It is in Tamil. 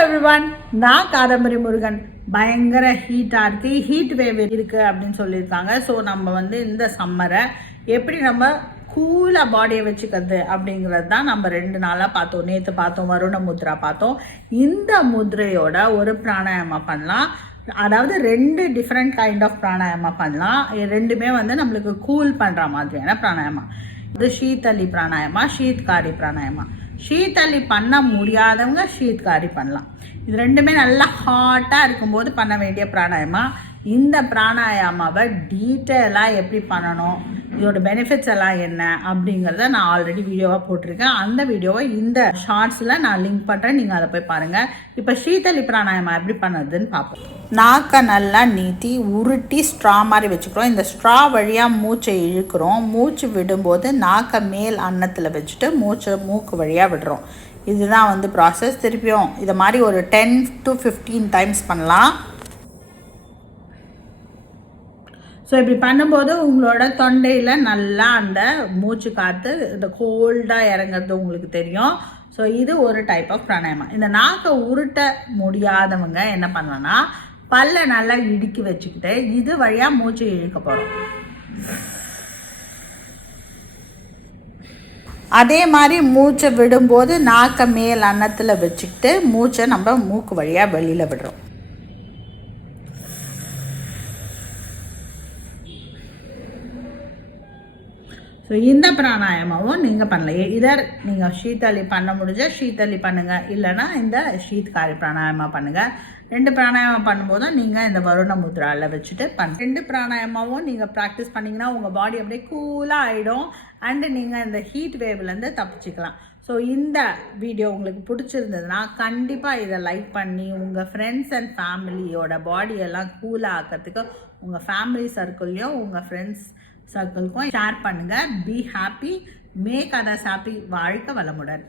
எவ்ரிவன், நான் காதம்பரி முருகன். பயங்கர ஹீட்டாக இருக்குது, ஹீட் வேவ் இருக்குது அப்படின்னு சொல்லியிருக்காங்க. ஸோ நம்ம இந்த சம்மரை எப்படி நம்ம கூலாக பாடியை வச்சுக்கிறது அப்படிங்கிறது தான் நம்ம 2 நாளாக பார்த்தோம். நேற்று பார்த்தோம், வருண முத்ரா பார்த்தோம். இந்த முத்ரையோட ஒரு பிராணாயாமம் பண்ணலாம். அதாவது 2 டிஃப்ரெண்ட் கைண்ட் ஆஃப் பிராணாயாமம் பண்ணலாம். ரெண்டுமே நம்மளுக்கு கூல் பண்ணுற மாதிரியான பிராணாயாமம். இது ஷீதலி பிராணாயாமா, ஷீத்காரி பிராணாயாமா. ஷீதலி பண்ண முடியாதவங்க ஷீத்காரி பண்ணலாம். இது ரெண்டுமே நல்லா ஹாட்டாக இருக்கும்போது பண்ண வேண்டிய பிராணாயாமா. இந்த பிராணாயாமாவை டீட்டெயிலாக எப்படி பண்ணணும், இதோட பெனிஃபிட்ஸ் எல்லாம் என்ன அப்படிங்கிறத நான் ஆல்ரெடி வீடியோவாக போட்டிருக்கேன். அந்த வீடியோவை இந்த ஷார்ட்ஸில் நான் லிங்க் பண்ணுறேன், நீங்கள் அதை போய் பாருங்கள். இப்போ ஷீதலி பிராணாயாமா எப்படி பண்ணுறதுன்னு பார்ப்போம். நாக்கை நல்லா நீட்டி உருட்டி ஸ்ட்ரா மாதிரி வச்சுக்கிறோம். இந்த ஸ்ட்ரா வழியாக மூச்சை இழுக்கிறோம். மூச்சு விடும்போது நாக்கை மேல் அன்னத்தில் வச்சுட்டு மூக்கு வழியாக விடுறோம். இதுதான் ப்ராசஸ். திருப்பியும் இதை மாதிரி ஒரு 10 to 15 டைம்ஸ் பண்ணலாம். ஸோ இப்படி பண்ணும்போது உங்களோட தொண்டையில் நல்லா அந்த மூச்சு காற்று இந்த கோல்டாக இறங்குறது உங்களுக்கு தெரியும். ஸோ இது ஒரு டைப் ஆஃப் பிராணாயாமா. இந்த நாக்கை உருட்ட முடியாதவங்க என்ன பண்ணலான்னா, பல்லை நல்லா இடுக்கி வச்சுக்கிட்டு இது வழியாக மூச்சு இழுக்க போகிறோம். அதே மாதிரி மூச்சை விடும்போது நாக்கை மேல் அன்னத்தில் வச்சுக்கிட்டு மூச்சை நம்ம மூக்கு வழியாக வெளியில் விடுறோம். ஸோ இந்த பிராணாயாமாவும் நீங்கள் பண்ணலாம். இதர் நீங்கள் ஷீதலி பண்ண முடிஞ்சால் ஷீதலி பண்ணுங்கள், இல்லைனா இந்த ஷீத்காரி பிராணாயாமா பண்ணுங்கள். 2 பிராணாயாமம் பண்ணும்போது நீங்கள் இந்த வருண முத்ராவில் வச்சுட்டு 2 பிராணாயாமாவும் நீங்கள் ப்ராக்டிஸ் பண்ணிங்கன்னா உங்கள் பாடி அப்படியே கூலாக ஆகிடும். அண்டு நீங்கள் இந்த ஹீட் வேவ்லேருந்து தப்பிச்சிக்கலாம். ஸோ இந்த வீடியோ உங்களுக்கு பிடிச்சிருந்ததுன்னா கண்டிப்பாக இதை லைக் பண்ணி உங்கள் ஃப்ரெண்ட்ஸ் அண்ட் ஃபேமிலியோட பாடியெல்லாம் கூலாக ஆக்கிறதுக்கு உங்கள் ஃபேமிலி சர்க்கிள்லையும் உங்கள் ஃப்ரெண்ட்ஸ் சர்க்கிள்க்கும் ஷேர் பண்ணுங்கள். Be happy, make others happy. வாழ்க வளமுடன்.